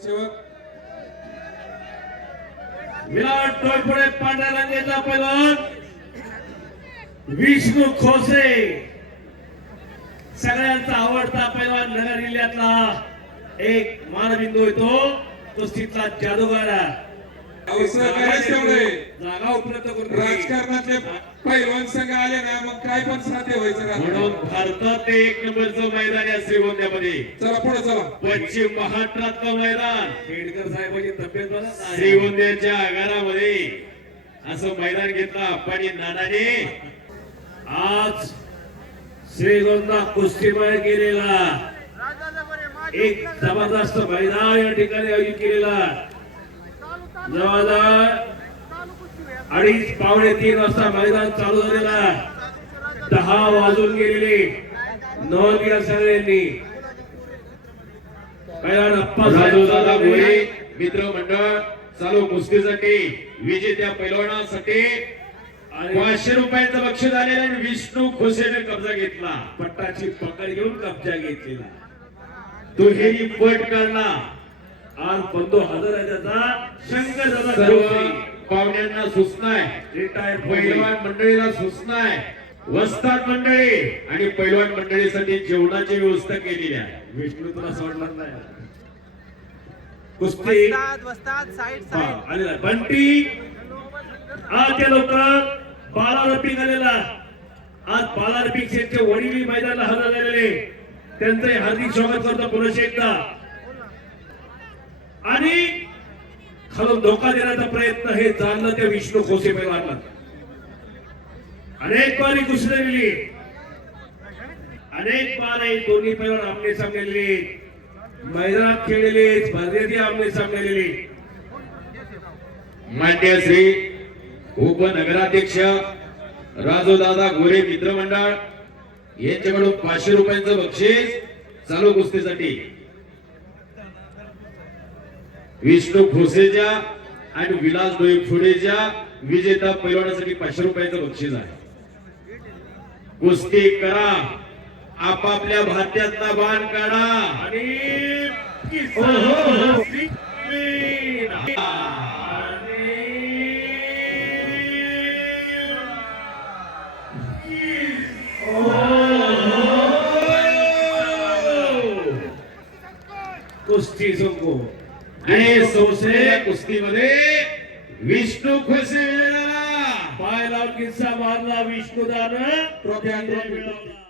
नगरसेवक विराट टोळपुढे पांढऱ्या रंगाचा पैलवान विष्णू खोसे सगळ्यांचा आवडता पैलवान नगर जिल्ह्यातला एक मानबिंदू येतो तो तिथला जादूगार आहे. राजकारणातले पैलवान संघ आले ना मग काय पण साध्य व्हायचं म्हणून भारतात ते एक नंबरचं मैदान आहे श्रीगोंद्यामध्ये. चला पुढे चला. पश्चिम महाराष्ट्रातलं मैदान. खेडकर साहेबांची तब्येत. श्रीगोंद्याच्या आगारामध्ये असं मैदान घेतलं आप्पानी नानाने. आज श्रीगोंदा कुस्तीमय केलेला एक जबरदस्त मैदान या ठिकाणी आयोजित केलेला. जवळजवळ अडीच पावणे तीन वाजता मैदान चालू झालेला दहा वाजून गेलेले. नोंद घ्या सगळ्यांनी दादा मित्र मंडळ चालू कुस्तीसाठी विजेत्या पैलवानासाठी पाचशे रुपयाचं बक्षीस आलेलं आणि विष्णू खोसेने कब्जा घेतला. पट्टाची पकड घेऊन कब्जा घेतलेला. दुहेरी पट काढला आज बंधू हजर आहे त्याचा? शंकर दादा सर्व. पाहुण्यांना सूचना आहे. रिटायर पैलवान मंडळीला सूचना आहे. वस्ताद मंडळी आणि पैलवान मंडळीसाठी जेवणाची व्यवस्था केलेली आहे. विष्णू तुला सोडणार नाही. कुस्ती. हा, आलेला. बंटी. आज त्या लवकर बाला रपिंग आलेला आज बाला रपिंग शेठचे वडील मैदानाला हजर झालेले. त्यांचे हार्दिक स्वागत करतो पुन्हा एकदा. आणि खालून धोका देण्याचा प्रयत्न हे जाणलं त्या विष्णू खोसे पैलवानला अनेक बारी घुसलेली अनेक बार दोन्ही पैलवान आमने सामनेले मैदानात खेळलेले स्पर्धेतही आमने सामनेलेले मान्य श्री उपनगराध्यक्ष राजूदादा गोरे मित्रमंडळ यांच्याकडून पाचशे रुपयांचं बक्षीस चालू कुस्तीसाठी. विष्णू खोसेच्या आणि विलास डोईफुडेच्या विजेता पैलवानासाठी पाचशे रुपयाचं बक्षीस आहे. कुस्ती करा. आपापल्या भात्यातला बाण काढा. आणि हो, हो, हो. कुस्ती संको आणि संसदेच्या कुस्तीमध्ये विष्णू खोसे विजय झाला. पाय लावून किस्सा मारला ट्रॉफी. मिळवला